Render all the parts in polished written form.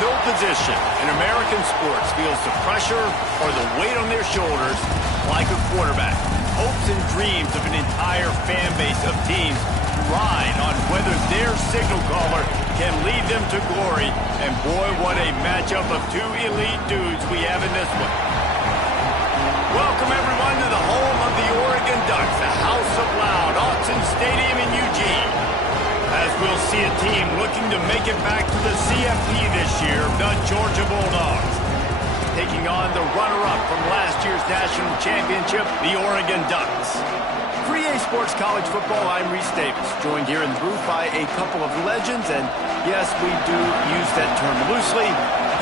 No position in American sports feels the pressure or the weight on their shoulders like a quarterback. Hopes and dreams of an entire fan base of teams ride on whether their signal caller can lead them to glory. And boy, what a matchup of two elite dudes we have in this one. Welcome, everyone, to the home of the Oregon Ducks, the House of Loud, Autzen Stadium in Eugene. As we'll see a team looking to make it back to the CFP this year, the Georgia Bulldogs. Taking on the runner-up from last year's national championship, the Oregon Ducks. For EA Sports College Football, I'm Reese Davis, joined here in the booth by a couple of legends, and yes, we do use that term loosely.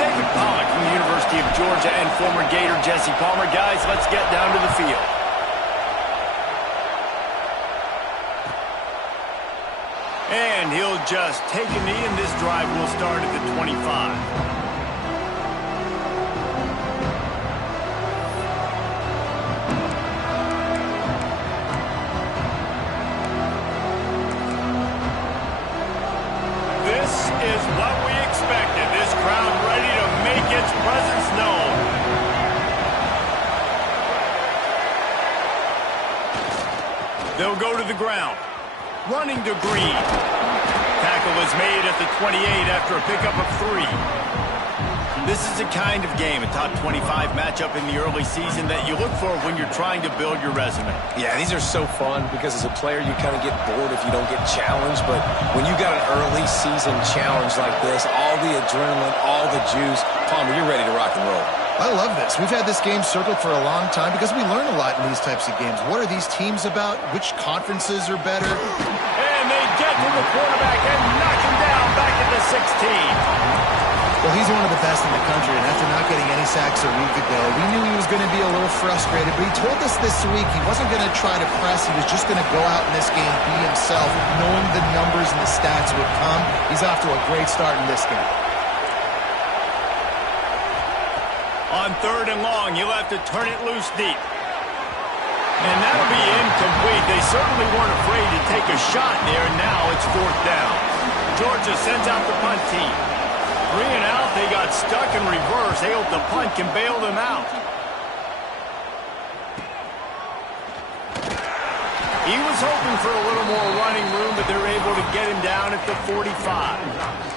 David Pollack from the University of Georgia and former Gator Jesse Palmer. Guys, let's get down to the field. And he'll just take a knee, and this drive will start at the 25. Is what we expected. This crowd ready to make its presence known. They'll go to the ground. Running to Green. Tackle is made at the 28 after a pickup of 3. This is the kind of game, a top 25 matchup in the early season, that you look for when you're trying to build your resume. Yeah, these are so fun because as a player, you kind of get bored if you don't get challenged. But when you got an early season challenge like this, all the adrenaline, all the juice, Palmer, you're ready to rock and roll. I love this. We've had this game circled for a long time because we learn a lot in these types of games. What are these teams about? Which conferences are better? And they get to the quarterback and knock him down back at the 16. Well, he's one of the best in the country, and after not getting any sacks a week ago, we knew he was going to be a little frustrated, but he told us this week he wasn't going to try to press. He was just going to go out in this game, be himself, knowing the numbers and the stats would come. He's off to a great start in this game. On 3rd and long, he'll have to turn it loose deep. And that'll be incomplete. They certainly weren't afraid to take a shot there, and now it's 4th down. Georgia sends out the punt team. 3 and out, they got stuck in reverse. They hope the punt can bail them out. He was hoping for a little more running room, but they're able to get him down at the 45.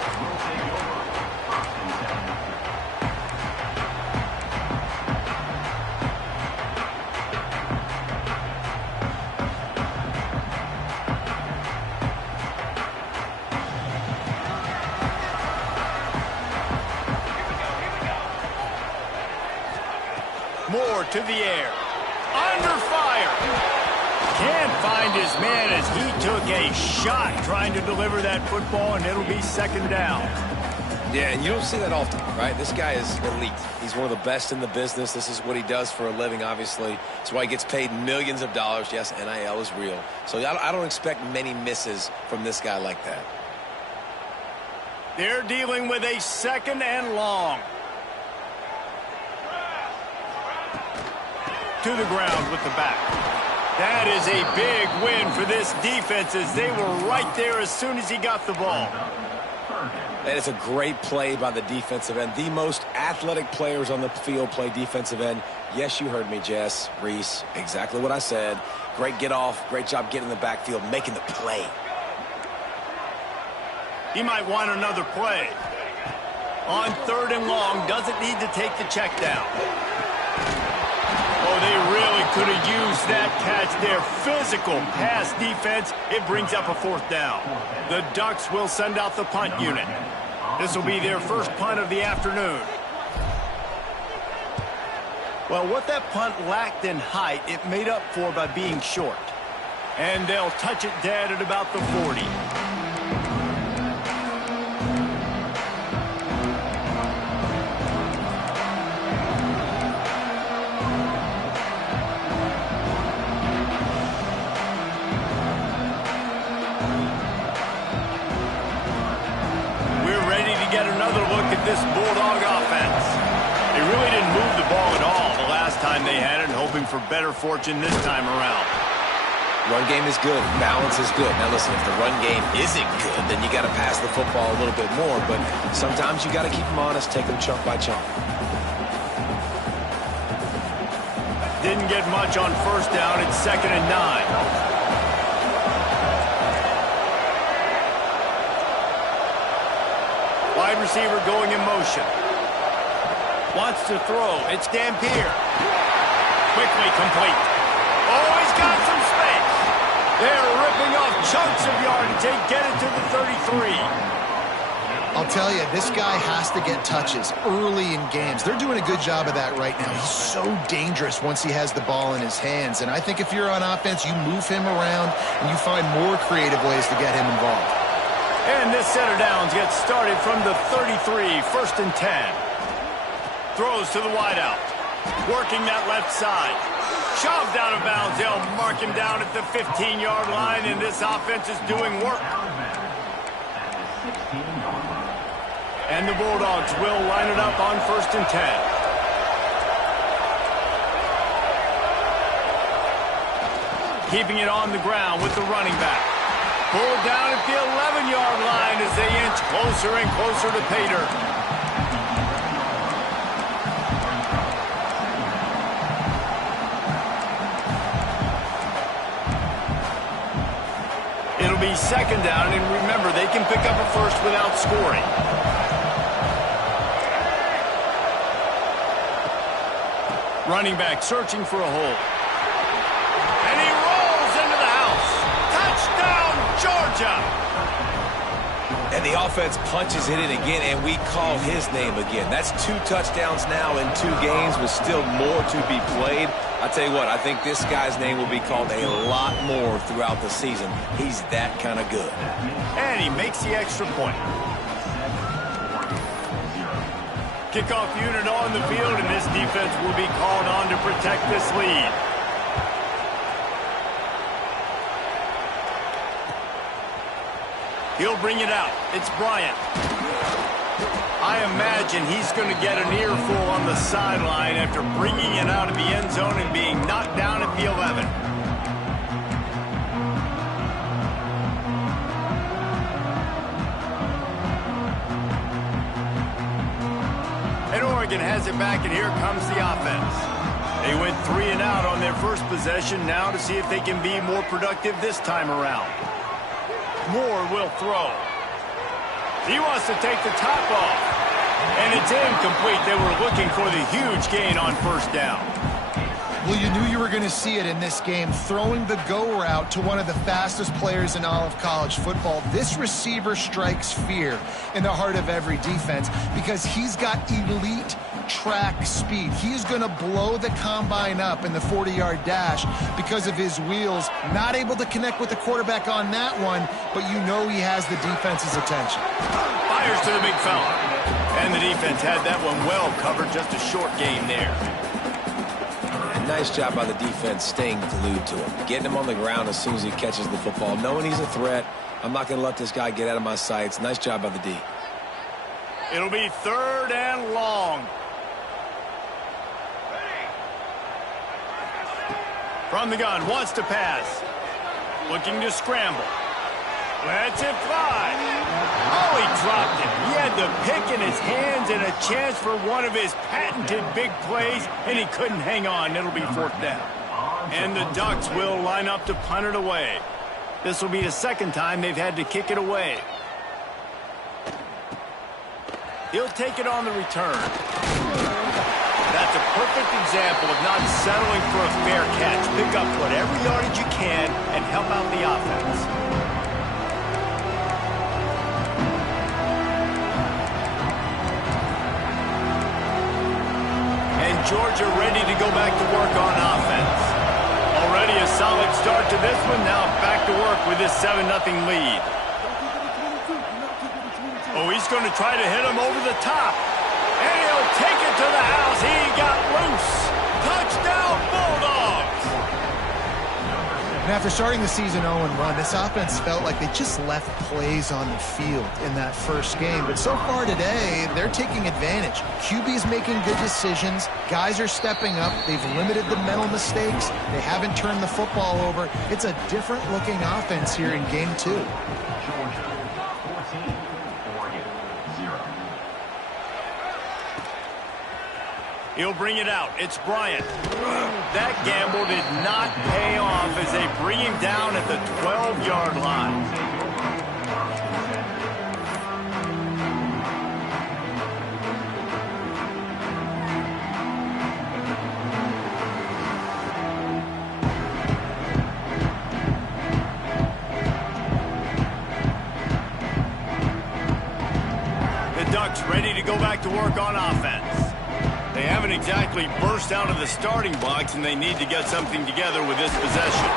Moore to the air. Under fire. Can't find his man as he took a shot trying to deliver that football, and it'll be 2nd down. Yeah, and you don't see that often, right? This guy is elite. He's one of the best in the business. This is what he does for a living, obviously. That's why he gets paid millions of dollars. Yes, NIL is real. So I don't expect many misses from this guy like that. They're dealing with a 2nd and long. To the ground with the back. That is a big win for this defense as they were right there as soon as he got the ball. That is a great play by the defensive end. The most athletic players on the field play defensive end. Yes, you heard me, Jess, Reese. Exactly what I said. Great get off. Great job getting in the backfield, making the play. He might want another play. On 3rd and long, doesn't need to take the check down. Oh, they really could have used that catch there. Physical pass defense. It brings up a 4th down. The Ducks will send out the punt unit. This will be their first punt of the afternoon. Well, what that punt lacked in height, it made up for by being short. And they'll touch it dead at about the 40. Get another look at this Bulldog offense. They really didn't move the ball at all the last time they had it, hoping for better fortune this time around. Run game is good. Balance is good. Now, listen, if the run game isn't good, then you got to pass the football a little bit more. But sometimes you got to keep them honest, take them chunk by chunk. Didn't get much on first down. It's 2nd and 9. Wide receiver going in motion. Wants to throw. It's Dampier. Quickly complete. Oh, he's got some space. They're ripping off chunks of yardage. They get it to the 33. I'll tell you, this guy has to get touches early in games. They're doing a good job of that right now. He's so dangerous once he has the ball in his hands. And I think if you're on offense, you move him around and you find more creative ways to get him involved. And this set of downs gets started from the 33, 1st and 10. Throws to the wideout. Working that left side. Shoved out of bounds. They'll mark him down at the 15-yard line, and this offense is doing work. And the Bulldogs will line it up on 1st and 10. Keeping it on the ground with the running back. Pulled down at the 11-yard line as they inch closer and closer to Pater. It'll be 2nd down, and remember, they can pick up a first without scoring. Running back searching for a hole. And he rolls into the house. Touchdown, Georgia! And the offense punches it in again, and we call his name again. That's 2 touchdowns now in 2 games with still more to be played. I tell you what, I think this guy's name will be called a lot more throughout the season. He's that kind of good. And he makes the extra point. Kickoff unit on the field, and this defense will be called on to protect this lead. He'll bring it out. It's Bryant. I imagine he's going to get an earful on the sideline after bringing it out of the end zone and being knocked down at the 11. And Oregon has it back, and here comes the offense. They went 3 and out on their first possession, now to see if they can be more productive this time around. Moore will throw. He wants to take the top off. And it's incomplete. They were looking for the huge gain on first down. Well, you knew you were going to see it in this game, throwing the go route to one of the fastest players in all of college football. This receiver strikes fear in the heart of every defense because he's got elite track speed. He's going to blow the combine up in the 40-yard dash because of his wheels. Not able to connect with the quarterback on that one, but you know he has the defense's attention. Fires to the big fella. And the defense had that one well covered, just a short game there. And nice job by the defense staying glued to him. Getting him on the ground as soon as he catches the football. Knowing he's a threat, I'm not going to let this guy get out of my sights. Nice job by the D. It'll be 3rd and long. From the gun, wants to pass. Looking to scramble. Lets it fly. Oh, he dropped it. He had the pick in his hands and a chance for one of his patented big plays, and he couldn't hang on. It'll be 4th down. And the Ducks will line up to punt it away. This will be the 2nd time they've had to kick it away. He'll take it on the return. That's a perfect example of not settling for a fair catch. Pick up whatever yardage you can and help out the offense. Georgia ready to go back to work on offense. Already a solid start to this one. Now back to work with this 7-0 lead. Oh, he's going to try to hit him over the top. And he'll take it to the house. He got loose. Touchdown, Bulldogs. after starting the season 0-1, this offense felt like they just left plays on the field in that first game. But so far today, they're taking advantage. QB's making good decisions. Guys are stepping up. They've limited the mental mistakes. They haven't turned the football over. It's a different-looking offense here in Game 2. He'll bring it out. It's Bryant. That gamble did not pay off as they bring him down at the 12-yard line. The Ducks ready to go back to work on offense. They haven't exactly burst out of the starting blocks, and they need to get something together with this possession.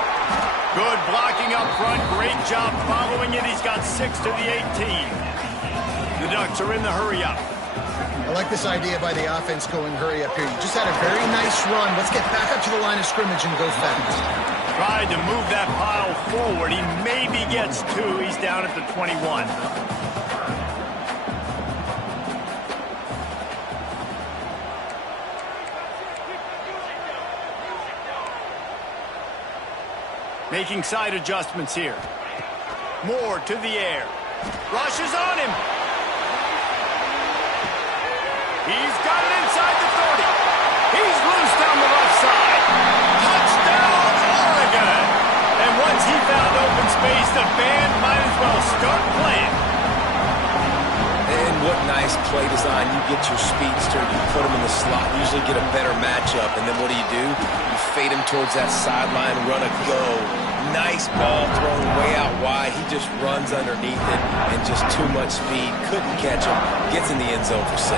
Good blocking up front. Great job following it. He's got 6 to the 18. The Ducks are in the hurry-up. I like this idea by the offense going hurry up here. You just had a very nice run. Let's get back up to the line of scrimmage and go fast. Tried to move that pile forward. He maybe gets 2. He's down at the 21. Making side adjustments here. Moore to the air. Rushes on him. He's got it inside the 30. He's loose down the left side. Touchdown, Oregon! And once he found open space, the band might as well start playing. And what nice play design. You get your speedster, you put him in the slot, usually get a better matchup, and then what do? You fade him towards that sideline, run a go. Nice ball thrown way out wide. He just runs underneath it and just too much speed. Couldn't catch him. Gets in the end zone for 6.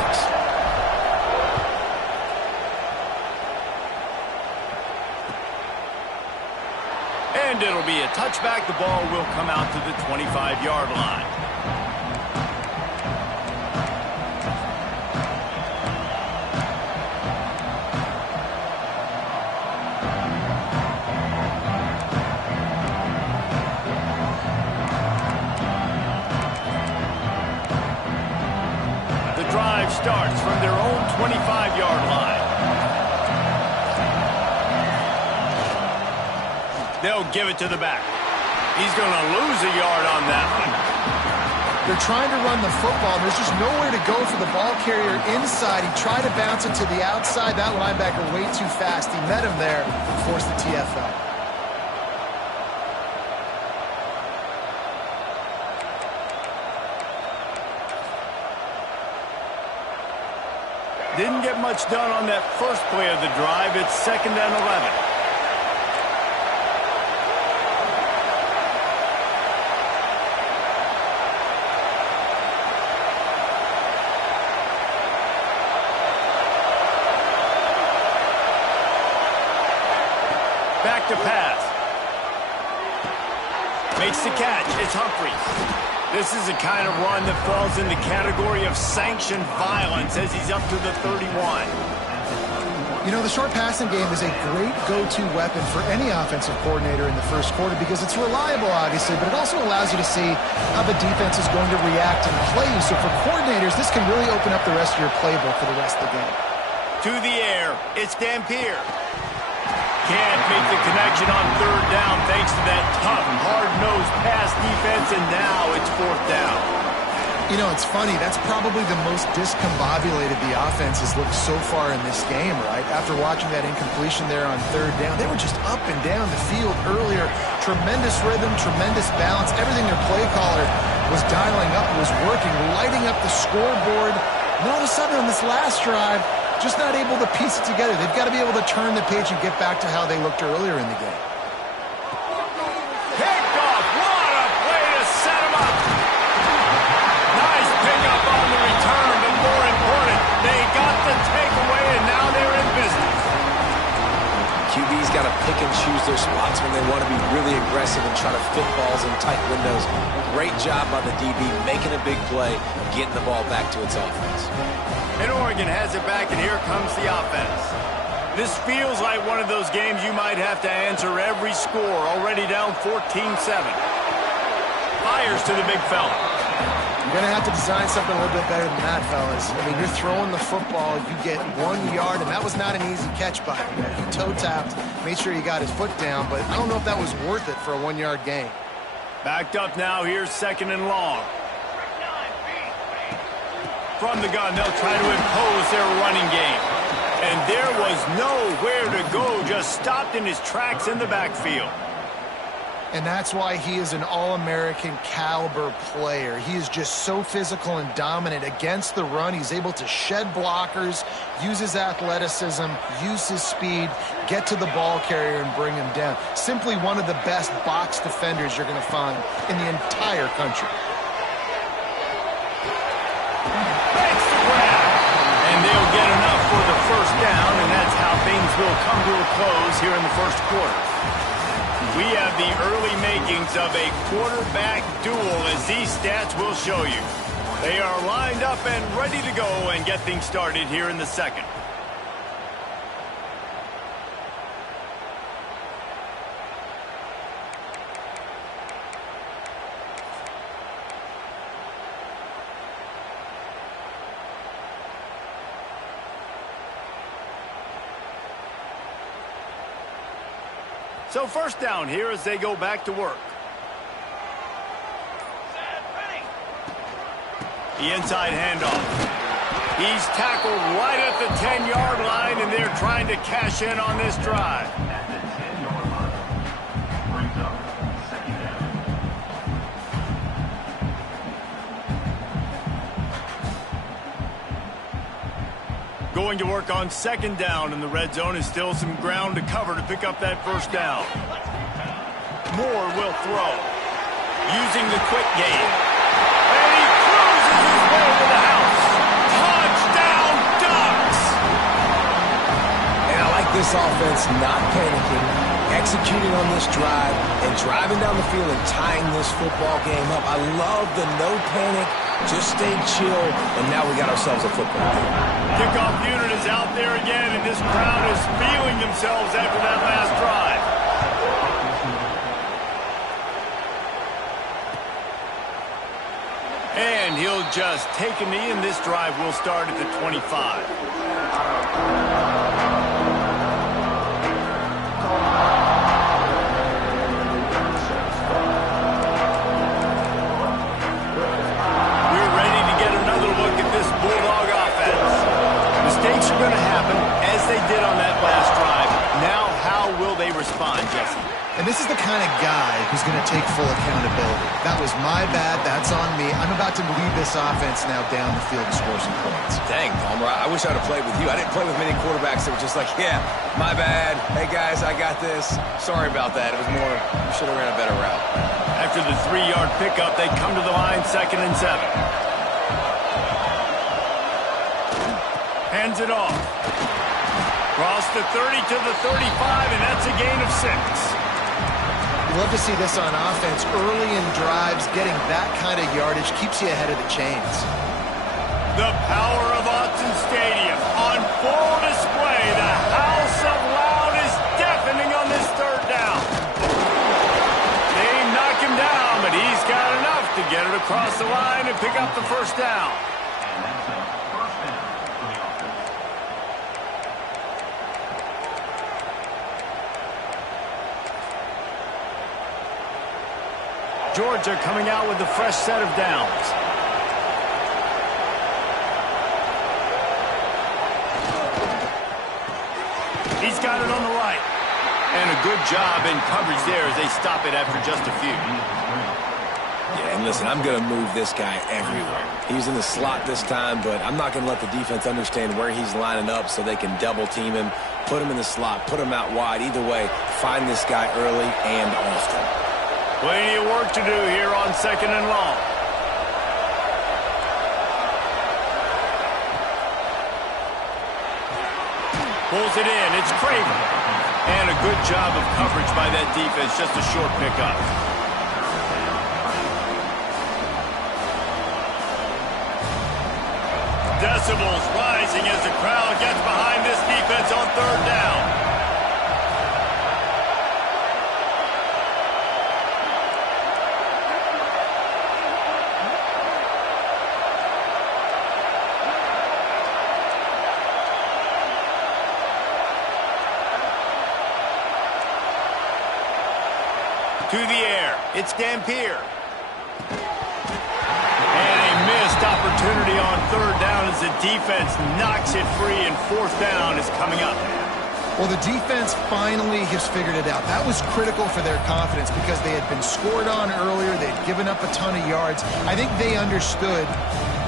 And it'll be a touchback. The ball will come out to the 25-yard line. Starts from their own 25-yard line. They'll give it to the back. He's going to lose a yard on that one. They're trying to run the football. There's just nowhere to go for the ball carrier inside. He tried to bounce it to the outside. That linebacker way too fast. He met him there, forced the TFL. Didn't get much done on that first play of the drive. It's 2nd and 11. Back to pass. Makes the catch. It's Humphries. This is the kind of run that falls in the category of sanctioned violence as he's up to the 31. You know, the short passing game is a great go-to weapon for any offensive coordinator in the first quarter because it's reliable, obviously, but it also allows you to see how the defense is going to react and play you. So for coordinators, this can really open up the rest of your playbook for the rest of the game. To the air, it's Dampier. Can't make the connection on 3rd down thanks to that tough, hard-nosed pass defense, and now it's 4th down. You know, it's funny. That's probably the most discombobulated the offense has looked so far in this game, right? After watching that incompletion there on 3rd down, they were just up and down the field earlier. Tremendous rhythm, tremendous balance. Everything their play caller was dialing up was working, lighting up the scoreboard. And all of a sudden on this last drive, just not able to piece it together. They've got to be able to turn the page and get back to how they looked earlier in the game. Picked off. What a play to set him up. Nice pickup on the return, but more important, they got the takeaway, and now they're in business. QB's got to pick and choose their spots when they want to be really aggressive and try to fit balls in tight windows. Great job by the DB making a big play, getting the ball back to its offense. And Oregon has it back, and here comes the offense. This feels like one of those games you might have to answer every score. Already down 14-7. Fires to the big fella. You're going to have to design something a little bit better than that, fellas. I mean, you're throwing the football, you get 1 yard, and that was not an easy catch by him. He toe-tapped, made sure he got his foot down, but I don't know if that was worth it for a 1 yard gain. Backed up now, here's 2nd and long. From the gun, they'll try to impose their running game. And there was nowhere to go, just stopped in his tracks in the backfield. And that's why he is an All-American caliber player. He is just so physical and dominant against the run. He's able to shed blockers, use his athleticism, use his speed, get to the ball carrier and bring him down. Simply one of the best box defenders you're going to find in the entire country. Makes the grab. And they'll get enough for the first down, and that's how things will come to a close here in the first quarter. We have the early makings of a quarterback duel, as these stats will show you. They are lined up and ready to go and get things started here in the second. So first down here as they go back to work. The inside handoff. He's tackled right at the 10-yard line, and they're trying to cash in on this drive. Going to work on 2nd down in the red zone, and still some ground to cover to pick up that first down. Moore will throw. Using the quick game. And he cruises his way to the house. Touchdown, Ducks! And I like this offense not panicking, executing on this drive, and driving down the field and tying this football game up. I love the no panic, just stay chill, and now we got ourselves a football game. Kickoff unit is out there again, and this crowd is feeling themselves after that last drive. And he'll just take a knee, and this drive will start at the 25. We're ready to get another look at this Bulldog offense. Mistakes are going to happen, as they did on that last drive. Now, how will they respond, Jesse? And this is the kind of guy who's going to take full accountability. That was my bad. That's on me. I'm about to lead this offense now down the field to score some points. Dang, Palmer, I wish I would have played with you. I didn't play with many quarterbacks that were just like, yeah, my bad. Hey, guys, I got this. Sorry about that. It was more, we should have ran a better route. After the 3-yard pickup, they come to the line 2nd and 7. Hands it off. Cross the 30 to the 35, and that's a gain of 6. Love to see this on offense. Early in drives, getting that kind of yardage keeps you ahead of the chains. The power of Autzen Stadium on full display. The house of loud is deafening on this 3rd down. They knock him down, but he's got enough to get it across the line and pick up the first down. Georgia coming out with a fresh set of downs. He's got it on the right. And a good job in coverage there as they stop it after just a few. Yeah, and listen, I'm going to move this guy everywhere. He's in the slot this time, but I'm not going to let the defense understand where he's lining up so they can double team him, put him in the slot, put him out wide. Either way, find this guy early and often. Plenty of work to do here on 2nd and long. Pulls it in. It's Craven. And a good job of coverage by that defense. Just a short pickup. decibels rising as the crowd gets behind this defense on third down. To the air, it's Dampier. And a missed opportunity on third down as the defense knocks it free, and fourth down is coming up. Well, the defense finally has figured it out. That was critical for their confidence because they had been scored on earlier. They had given up a ton of yards. I think they understood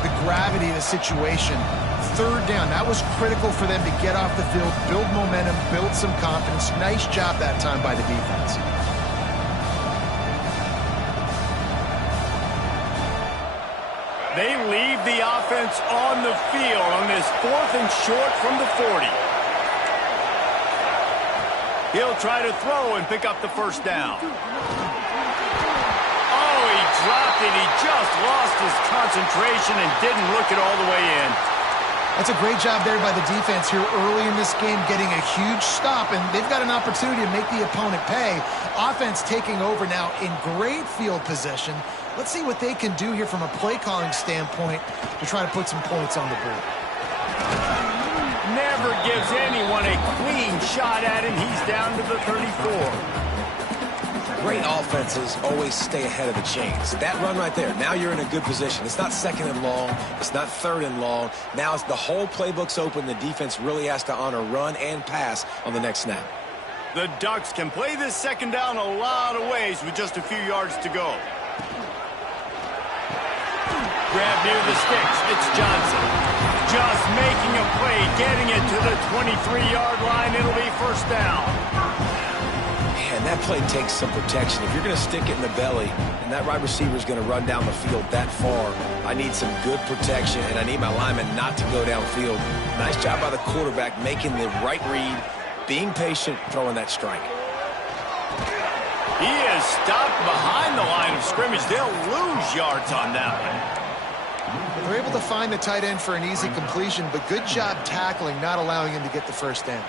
the gravity of the situation. Third down, that was critical for them to get off the field, build momentum, build some confidence. Nice job that time by the defense. They leave the offense on the field on this 4th and short from the 40. He'll try to throw and pick up the first down. Oh, he dropped it. He just lost his concentration and didn't look it all the way in. That's a great job there by the defense here early in this game, getting a huge stop, and they've got an opportunity to make the opponent pay. Offense taking over now in great field position. Let's see what they can do here from a play-calling standpoint to try to put some points on the board. Never gives anyone a clean shot at him. He's down to the 34. Great offenses always stay ahead of the chains. That run right there, now you're in a good position. It's not second and long. It's not third and long. Now it's the whole playbook's open. The defense really has to honor run and pass on the next snap. The Ducks can play this second down a lot of ways with just a few yards to go. Grab near the sticks. It's Johnson. Just making a play, getting it to the 23-yard line. It'll be first down. Man, that play takes some protection. If you're going to stick it in the belly and that wide receiver is going to run down the field that far, I need some good protection, and I need my lineman not to go downfield. Nice job by the quarterback making the right read, being patient, throwing that strike. He is stopped behind the line of scrimmage. They'll lose yards on that one. They're able to find the tight end for an easy completion, but good job tackling, not allowing him to get the first down.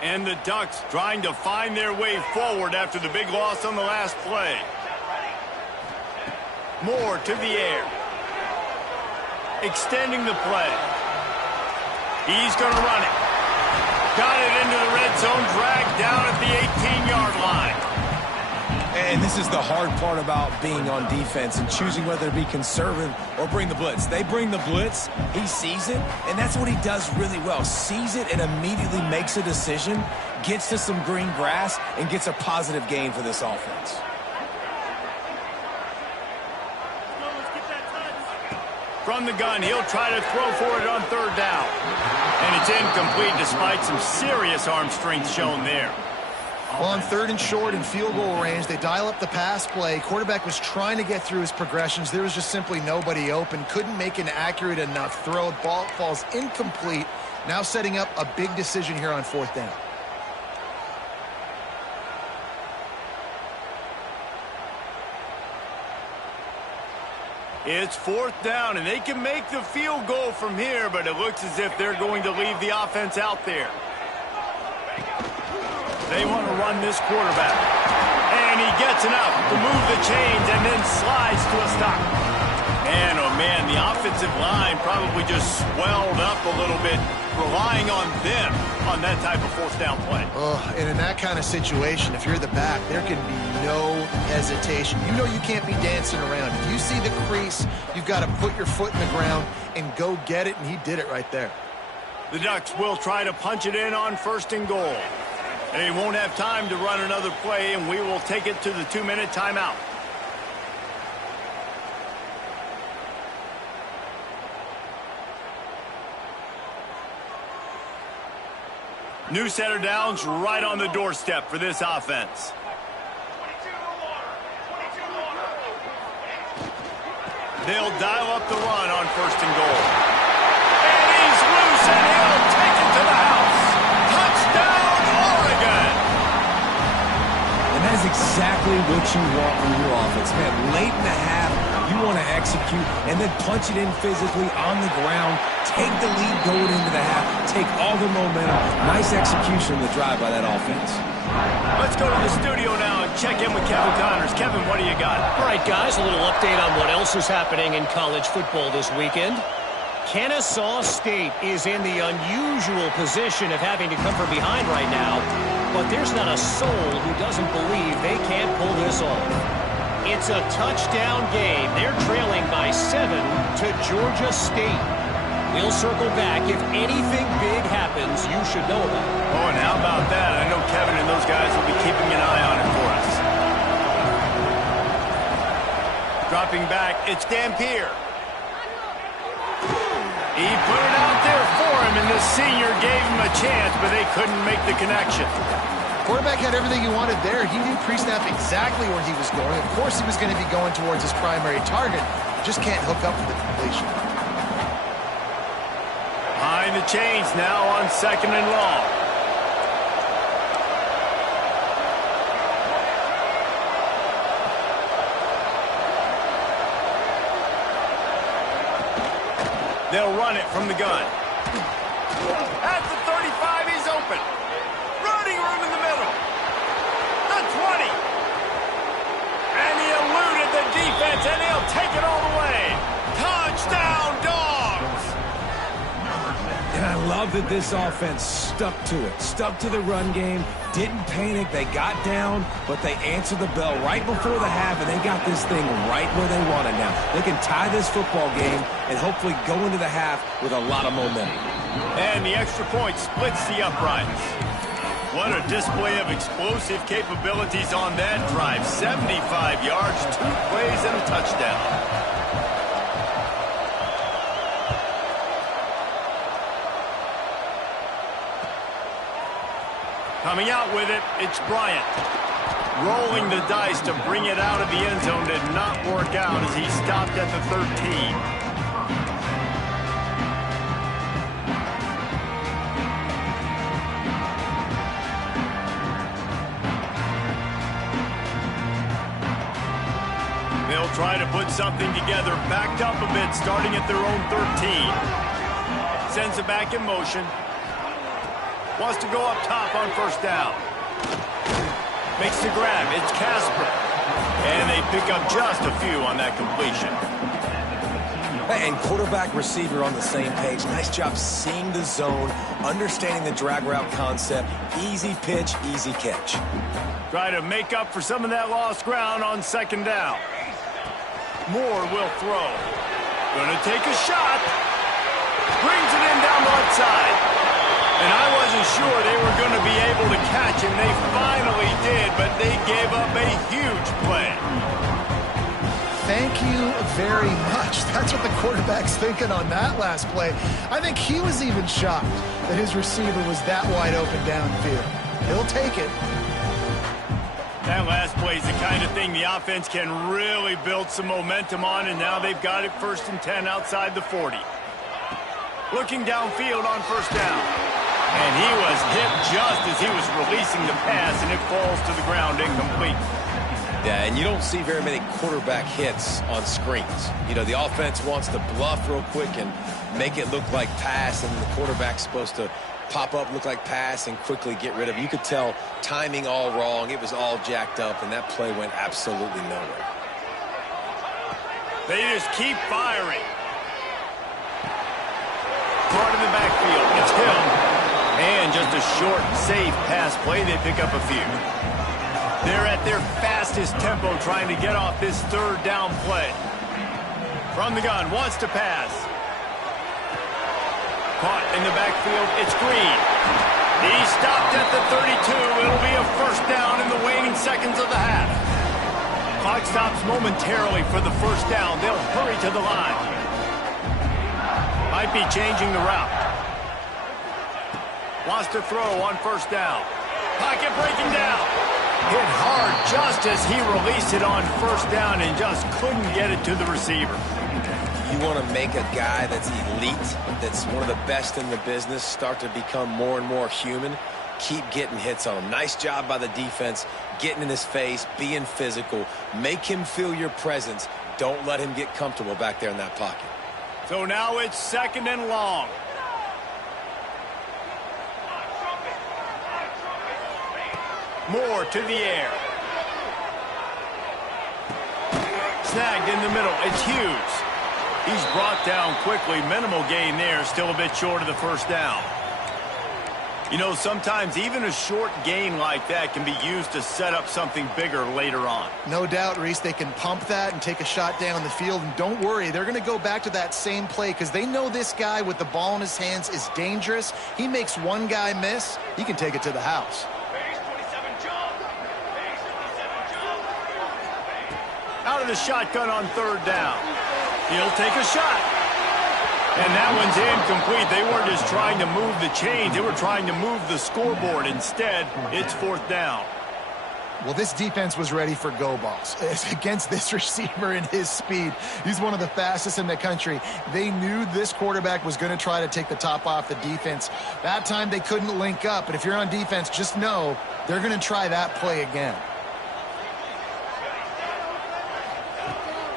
And the Ducks trying to find their way forward after the big loss on the last play. Moore to the air. Extending the play. He's going to run it. Got it into the red zone, dragged down at the 18-yard line. And this is the hard part about being on defense and choosing whether to be conservative or bring the blitz. They bring the blitz, he sees it, and that's what he does really well. Sees it and immediately makes a decision, gets to some green grass, and gets a positive gain for this offense. From the gun, he'll try to throw for it on third down. And it's incomplete despite some serious arm strength shown there. Well, on third and short in field goal range, they dial up the pass play. Quarterback was trying to get through his progressions. There was just simply nobody open. Couldn't make an accurate enough throw. Ball falls incomplete. Now setting up a big decision here on fourth down. It's fourth down, and they can make the field goal from here, but it looks as if they're going to leave the offense out there. They want to run this quarterback. And he gets enough to move the chains and then slides to a stop. And, oh, man, the offensive line probably just swelled up a little bit, relying on them on that type of fourth down play. Oh, and in that kind of situation, if you're the back, there can be no hesitation. You know you can't be dancing around. If you see the crease, you've got to put your foot in the ground and go get it, and he did it right there. The Ducks will try to punch it in on first and goal. They won't have time to run another play, and we will take it to the 2-minute timeout. New set of downs right on the doorstep for this offense. They'll dial up the run on first and goal. And he's loose, and he'll take it to the house. Touchdown, Oregon! And that is exactly what you want from your offense, man. Late in the half, You want to execute and then punch it in physically on the ground, take the lead going into the half, take all the momentum. Nice execution in the drive by that offense. Let's go to the studio now and check in with Kevin Connors. Kevin, what do you got? All right, guys, a little update on what else is happening in college football this weekend. Kennesaw State is in the unusual position of having to come from behind right now, but there's not a soul who doesn't believe they can't pull this off. It's a touchdown game. They're trailing by 7 to Georgia State. We'll circle back. If anything big happens, you should know about it. Oh, and how about that? I know Kevin and those guys will be keeping an eye on it for us. Dropping back, it's Dampier. He put it out there for him, and the senior gave him a chance, but they couldn't make the connection. Quarterback had everything he wanted there. He knew pre-snap exactly where he was going. Of course he was going to be going towards his primary target. Just can't hook up with the completion. Behind the chains now on 2nd and long. They'll run it from the gun. At the 35, he's open. Running room in the middle. The 20. And he eluded the defense, and he'll take it all the way. Touchdown, Dogs! And I love that this offense stuck to it, stuck to the run game, didn't panic. They got down, but they answered the bell right before the half, and they got this thing right where they want it now. They can tie this football game and hopefully go into the half with a lot of momentum. And the extra point splits the uprights. What a display of explosive capabilities on that drive. 75 yards, 2 plays, and a touchdown. Coming out with it, it's Bryant. Rolling the dice to bring it out of the end zone did not work out as he stopped at the 13. They'll try to put something together, backed up a bit, starting at their own 13. Sends it back in motion. Wants to go up top on 1st down. Makes the grab. It's Casper. And they pick up just a few on that completion. And quarterback receiver on the same page. Nice job seeing the zone, understanding the drag route concept. Easy pitch, easy catch. Try to make up for some of that lost ground on 2nd down. Moore will throw. Gonna take a shot. Brings it in down the left side. And I wasn't sure they were going to be able to catch him. They finally did, but they gave up a huge play. Thank you very much. That's what the quarterback's thinking on that last play. I think he was even shocked that his receiver was that wide open downfield. He'll take it. That last play is the kind of thing the offense can really build some momentum on, and now they've got it 1st and 10 outside the 40. Looking downfield on 1st down. And he was hit just as he was releasing the pass, and it falls to the ground incomplete. Yeah, and you don't see very many quarterback hits on screens. You know, the offense wants to bluff real quick and make it look like pass, and the quarterback's supposed to pop up, look like pass, and quickly get rid of it. You could tell timing all wrong. It was all jacked up, and that play went absolutely nowhere. They just keep firing. Part in the backfield. It's Hill. And just a short, safe pass play. They pick up a few. They're at their fastest tempo trying to get off this 3rd down play. From the gun, wants to pass. Caught in the backfield, it's Green. He stopped at the 32. It'll be a 1st down in the waning seconds of the half. Clock stops momentarily for the 1st down. They'll hurry to the line. Might be changing the route. Wants to throw on 1st down. Pocket breaking down. Hit hard just as he released it on 1st down and just couldn't get it to the receiver. You want to make a guy that's elite, that's one of the best in the business, start to become more and more human. Keep getting hits on him. Nice job by the defense, getting in his face, being physical. Make him feel your presence. Don't let him get comfortable back there in that pocket. So now it's 2nd and long. Moore to the air. Snagged in the middle. It's Hughes. He's brought down quickly. Minimal gain there. Still a bit short of the first down. You know, sometimes even a short gain like that can be used to set up something bigger later on. No doubt, Reese, they can pump that and take a shot down the field. And don't worry, they're going to go back to that same play because they know this guy with the ball in his hands is dangerous. He makes one guy miss, he can take it to the house. Out of the shotgun on 3rd down. He'll take a shot. And that one's incomplete. They weren't just trying to move the chains. They were trying to move the scoreboard. Instead, it's 4th down. Well, this defense was ready for go balls. Against this receiver and his speed, he's one of the fastest in the country. They knew this quarterback was going to try to take the top off the defense. That time they couldn't link up. But if you're on defense, just know they're going to try that play again.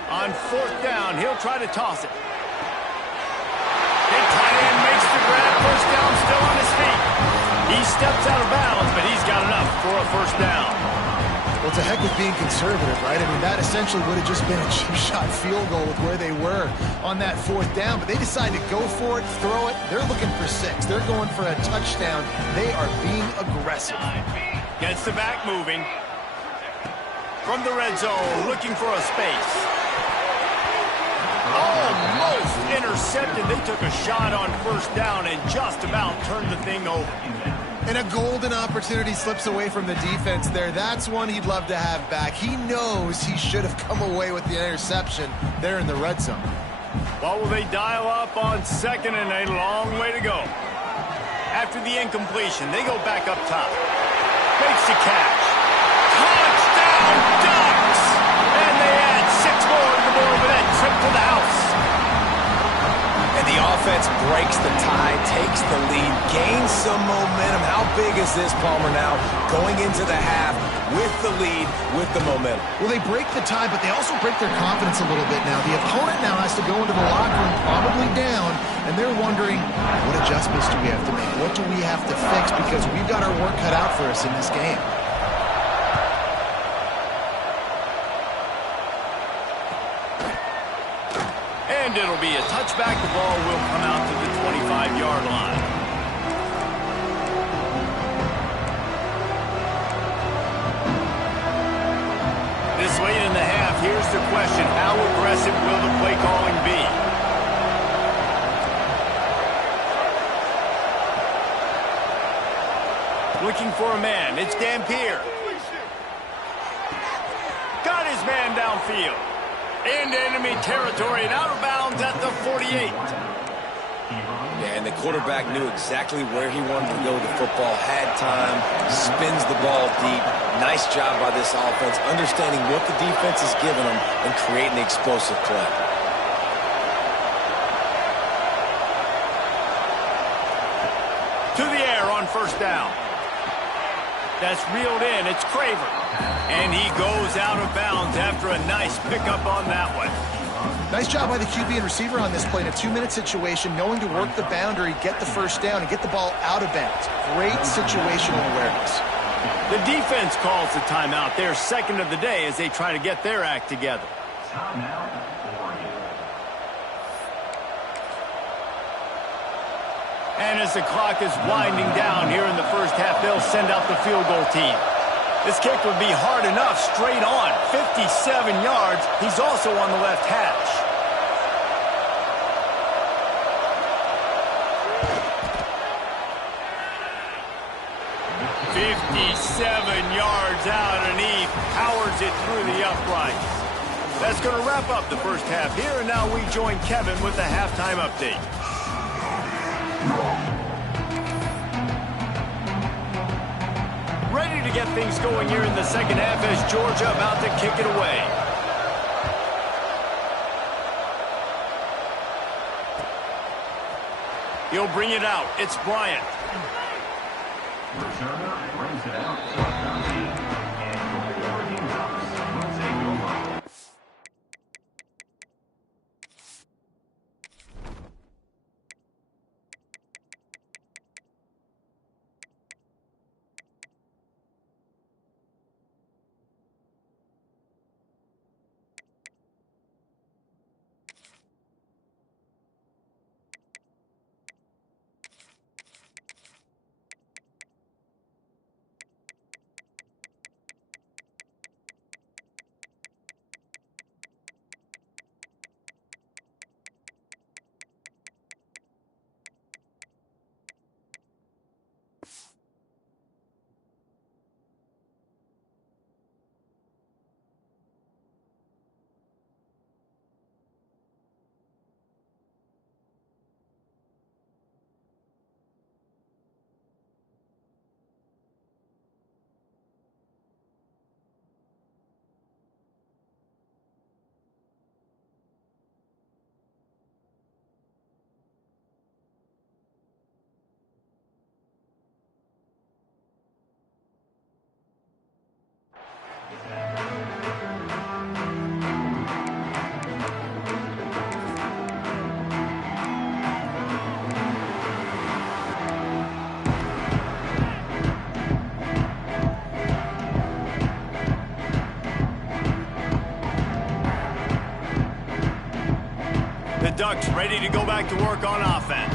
On 4th down, he'll try to toss it. Big tight end makes the grab. First down, still on his feet. He steps out of bounds, but he's got enough for a first down. Well, to heck with being conservative, right? I mean, that essentially would have just been a cheap shot field goal with where they were on that 4th down. But they decided to go for it, throw it. They're looking for 6. They're going for a touchdown. They are being aggressive. Gets the back moving. From the red zone, looking for a space. Almost intercepted. They took a shot on first down and just about turned the thing over. And a golden opportunity slips away from the defense there. That's one he'd love to have back. He knows he should have come away with the interception there in the red zone. Well, will they dial up on 2nd and a long way to go? After the incompletion, they go back up top. Makes the catch. Touchdown, Ducks! And they add 6 more to the board with that trip to the house. And the offense breaks the tie, takes the lead, gains some momentum. How big is this, Palmer, now going into the half with the lead, with the momentum? Well, they break the tie, but they also break their confidence a little bit now. The opponent now has to go into the locker room probably down, and they're wondering, what adjustments do we have to make? What do we have to fix? Because we've got our work cut out for us in this game. And it'll be a touchback. The ball will come out to the 25-yard line. This late in the half, here's the question. How aggressive will the play calling be? Looking for a man. It's Dampier. Got his man downfield. Into enemy territory and out of bounds at the 48. Yeah, and the quarterback knew exactly where he wanted to go with the football, had time, spins the ball deep. Nice job by this offense, understanding what the defense is giving them and creating the explosive play. To the air on first down. That's reeled in. It's Craver. And he goes out of bounds after a nice pickup on that one. Nice job by the QB and receiver on this play in a 2-minute situation, knowing to work the boundary, get the first down, and get the ball out of bounds. Great situational awareness. The defense calls the timeout. Their 2nd of the day as they try to get their act together. And as the clock is winding down here in the first half, they'll send out the field goal team. This kick would be hard enough, straight on, 57 yards. He's also on the left hash. Yards out, and he powers it through the uprights. That's going to wrap up the first half here, and now we join Kevin with the halftime update. Ready to get things going here in the second half as Georgia about to kick it away. He'll bring it out. It's Bryant. Brings it out. Bucks ready to go back to work on offense.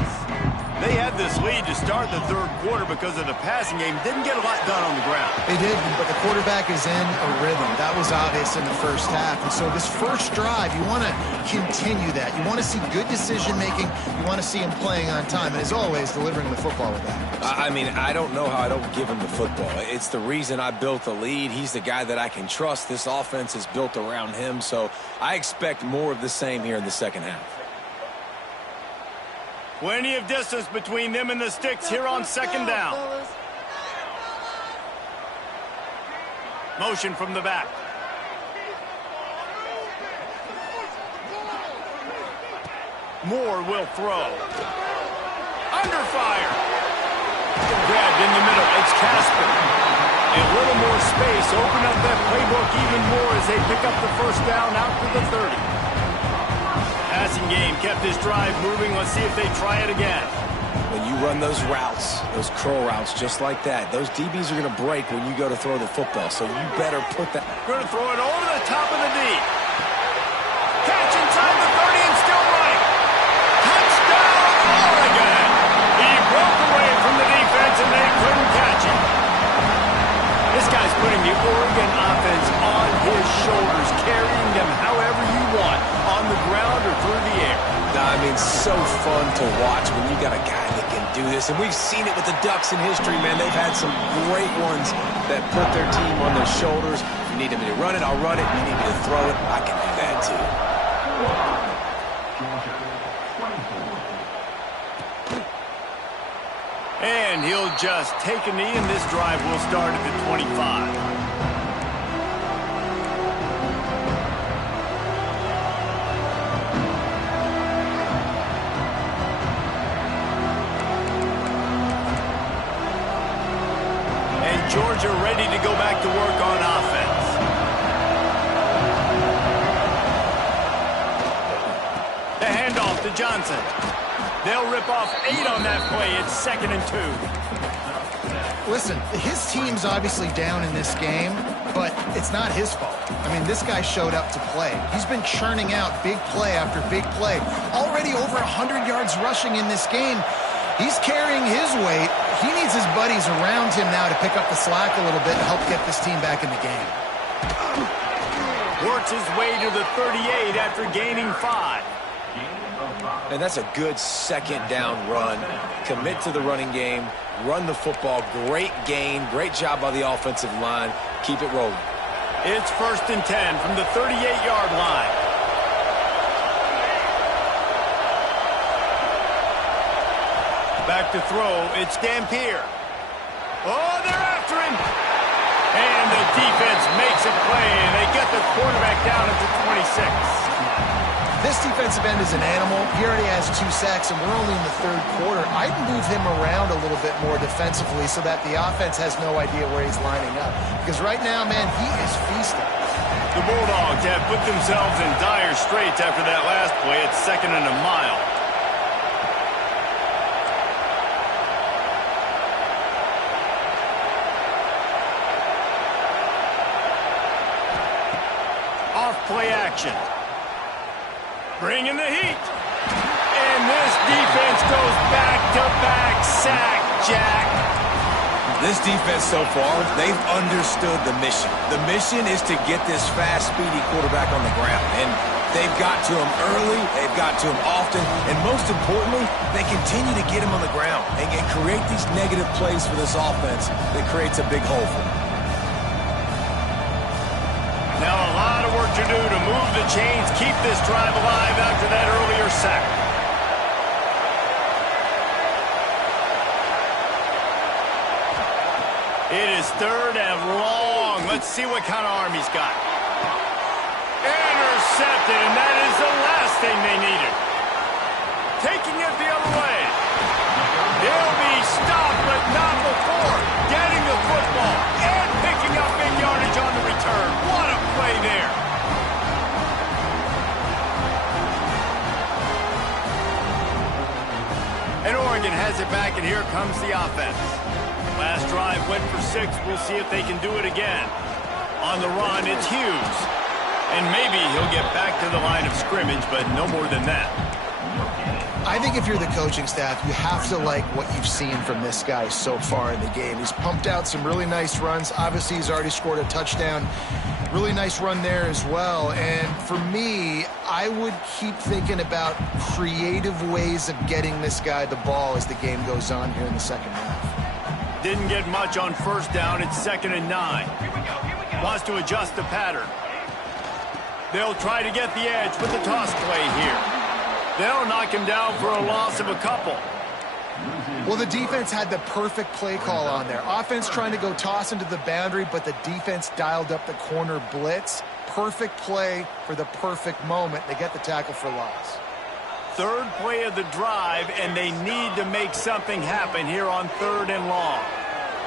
They had this lead to start the third quarter because of the passing game. Didn't get a lot done on the ground. They did, but the quarterback is in a rhythm. That was obvious in the first half. And so this first drive, you want to continue that. You want to see good decision-making. You want to see him playing on time. And as always, delivering the football with that. I mean, I don't know how I don't give him the football. It's the reason I built the lead. He's the guy that I can trust. This offense is built around him. So I expect more of the same here in the second half. Plenty of distance between them and the sticks here on second down. Motion from the back. Moore will throw. Under fire. Grabbed in the middle. It's Casper. A little more space. Open up that playbook even more as they pick up the first down out to the 30. Passing game kept this drive moving. Let's see if they try it again. When you run those routes, those curl routes just like that, those DBs are going to break when you go to throw the football. So you better put that. Going to throw it over the top of the D. Catch inside the 30 and still running. Touchdown, Oregon. He broke away from the defense and they couldn't catch him. This guy's putting the Oregon offense on his shoulders, carrying them however you want, on the ground or through the air. I mean, so fun to watch when you got a guy that can do this. And we've seen it with the Ducks in history, man. They've had some great ones that put their team on their shoulders. If you need me to run it, I'll run it. If you need me to throw it, I can do that too. And he'll just take a knee, and this drive will start at the 25. Georgia ready to go back to work on offense. The handoff to Johnson. They'll rip off 8 on that play. It's 2nd and 2. Listen, his team's obviously down in this game, but it's not his fault. I mean, this guy showed up to play. He's been churning out big play after big play. Already over 100 yards rushing in this game. He's carrying his weight. He needs his buddies around him now to pick up the slack a little bit and help get this team back in the game. Works his way to the 38 after gaining 5. And that's a good second down run. Commit to the running game. Run the football. Great gain. Great job by the offensive line. Keep it rolling. It's 1st and 10 from the 38-yard line. Back to throw, it's Dampier. Oh, they're after him. And the defense makes a play, and they get the quarterback down at the 26. This defensive end is an animal. He already has 2 sacks, and we're only in the third quarter. I'd move him around a little bit more defensively so that the offense has no idea where he's lining up. Because right now, man, he is feasting. The Bulldogs have put themselves in dire straits after that last play. It's 2nd and a mile. Play action. Bringing the heat. And this defense goes back-to-back sack, Jack. This defense so far, they've understood the mission. The mission is to get this fast, speedy quarterback on the ground. And they've got to him early, they've got to him often, and most importantly, they continue to get him on the ground and create these negative plays for this offense that creates a big hole for them. Now a lot of work to do to move the chains, keep this drive alive after that earlier sack. It is 3rd and long. Let's see what kind of arm he's got. Intercepted, and that is the last thing they needed. Taking it the other way. They'll be stopped, but not before getting the football and picking up big yardage on the return. What a play there. And Oregon has it back, and here comes the offense. Last drive went for 6. We'll see if they can do it again. On the run, it's Hughes. And maybe he'll get back to the line of scrimmage, but no more than that. think if you're the coaching staff, you have to like what you've seen from this guy so far in the game. He's pumped out some really nice runs. Obviously, he's already scored a touchdown. Really nice run there as well. And for me, I would keep thinking about creative ways of getting this guy the ball as the game goes on here in the second half. Didn't get much on first down. It's 2nd and 9. Wants to adjust the pattern. They'll try to get the edge with the toss play here. They'll knock him down for a loss of a couple. Well, the defense had the perfect play call on there. Offense trying to go toss into the boundary, but the defense dialed up the corner blitz. Perfect play for the perfect moment. They get the tackle for loss. Third play of the drive, and they need to make something happen here on 3rd and long.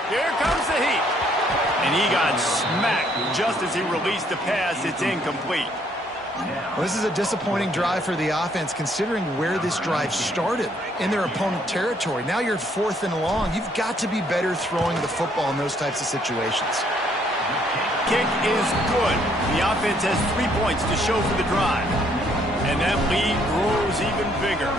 Here comes the heat. And he got smacked just as he released the pass. It's incomplete. Well, this is a disappointing drive for the offense, considering where this drive started in their opponent territory. Now you're 4th and long. You've got to be better throwing the football in those types of situations. Kick is good. The offense has 3 points to show for the drive. And that lead grows even bigger.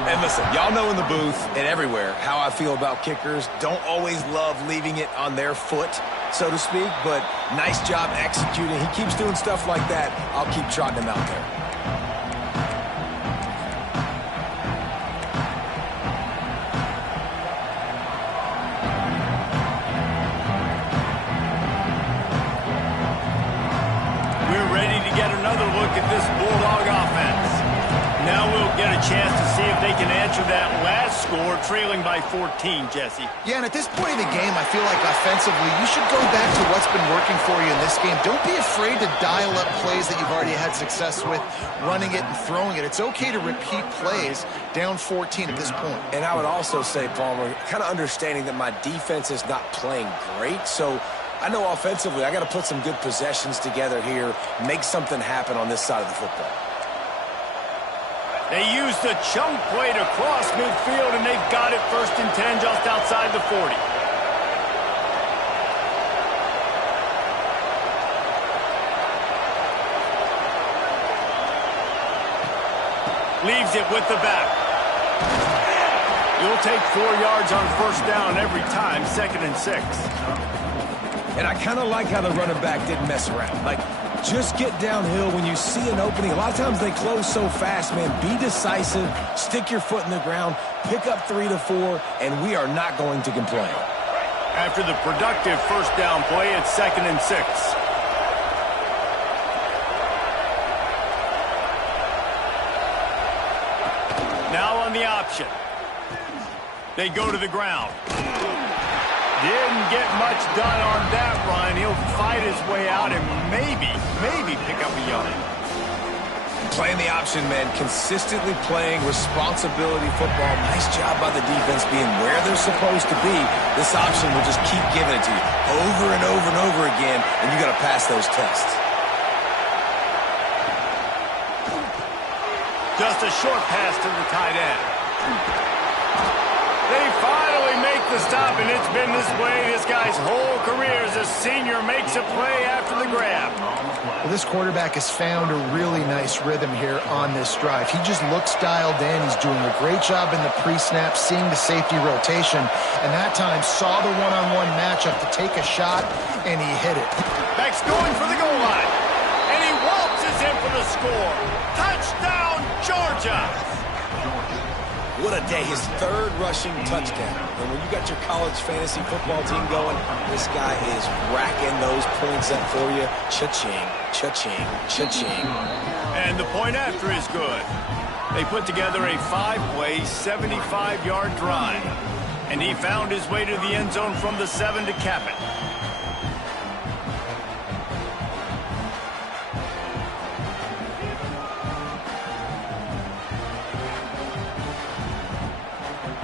And listen, y'all know in the booth and everywhere how I feel about kickers. Don't always love leaving it on their foot, so to speak, but nice job executing. He keeps doing stuff like that. I'll keep trotting him out there. We're ready to get another look at this Bulldog offense. Now we'll get a chance to see if they can answer that last score, trailing by 14, Jesse. Yeah, and at this point in the game, I feel like offensively, you should go back to what's been working for you in this game. Don't be afraid to dial up plays that you've already had success with, running it and throwing it. It's okay to repeat plays down 14 at this point. And I would also say, Palmer, kind of understanding that my defense is not playing great, so I know offensively I got to put some good possessions together here, make something happen on this side of the football. They used the chunk play to cross midfield, and they've got it 1st and 10 just outside the 40. Leaves it with the back. You'll take 4 yards on 1st down every time, 2nd and 6. And I kind of like how the running back didn't mess around. Like, just get downhill when you see an opening. A lot of times they close so fast, man. Be decisive, stick your foot in the ground, pick up 3 to 4, and we are not going to complain. After the productive 1st down play, it's 2nd and 6. Now on the option. They go to the ground. Didn't get much done on that run. He'll fight his way out and maybe pick up a yard. Playing the option, man. Consistently playing responsibility football. Nice job by the defense being where they're supposed to be. This option will just keep giving it to you over and over and over again, and you got to pass those tests. Just a short pass to the tight end. They finally make the stop, and it's been this way this guy's whole career as a senior makes a play after the grab. Well, this quarterback has found a really nice rhythm here on this drive. He just looks dialed in. He's doing a great job in the pre-snap, seeing the safety rotation, and that time saw the one-on-one matchup to take a shot, and he hit it. Beck's going for the goal line, and he waltzes in for the score. Touchdown, Georgia! What a day. His 3rd rushing touchdown. And when you got your college fantasy football team going, this guy is racking those points up for you. Cha-ching, cha-ching, cha-ching. And the point after is good. They put together a 5-play, 75-yard drive. And he found his way to the end zone from the 7 to cap it.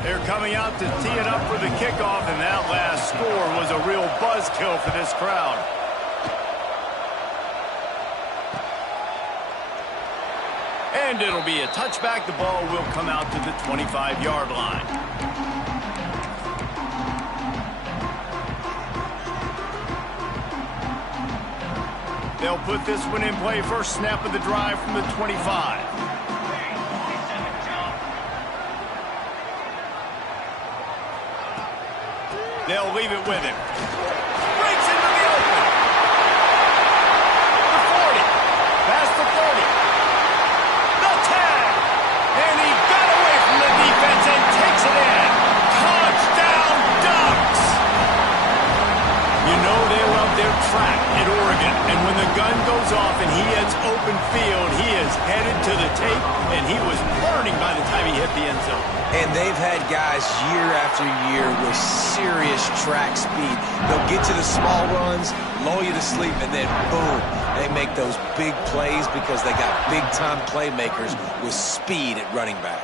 They're coming out to tee it up for the kickoff, and that last score was a real buzzkill for this crowd. And it'll be a touchback. The ball will come out to the 25-yard line. They'll put this one in play. First snap of the drive from the 25. They'll leave it with him. Breaks into the open. The 40. Past the 30. The 10. And he got away from the defense and takes it in. Touchdown Ducks. You know they love their track at Oregon. And when the gun goes off and he hits open field, he is headed to the tape, and he was burning by the time he hit the end zone. And they've had guys year after year with serious track speed. They'll get to the small runs, lull you to sleep, and then boom, they make those big plays because they got big-time playmakers with speed at running back.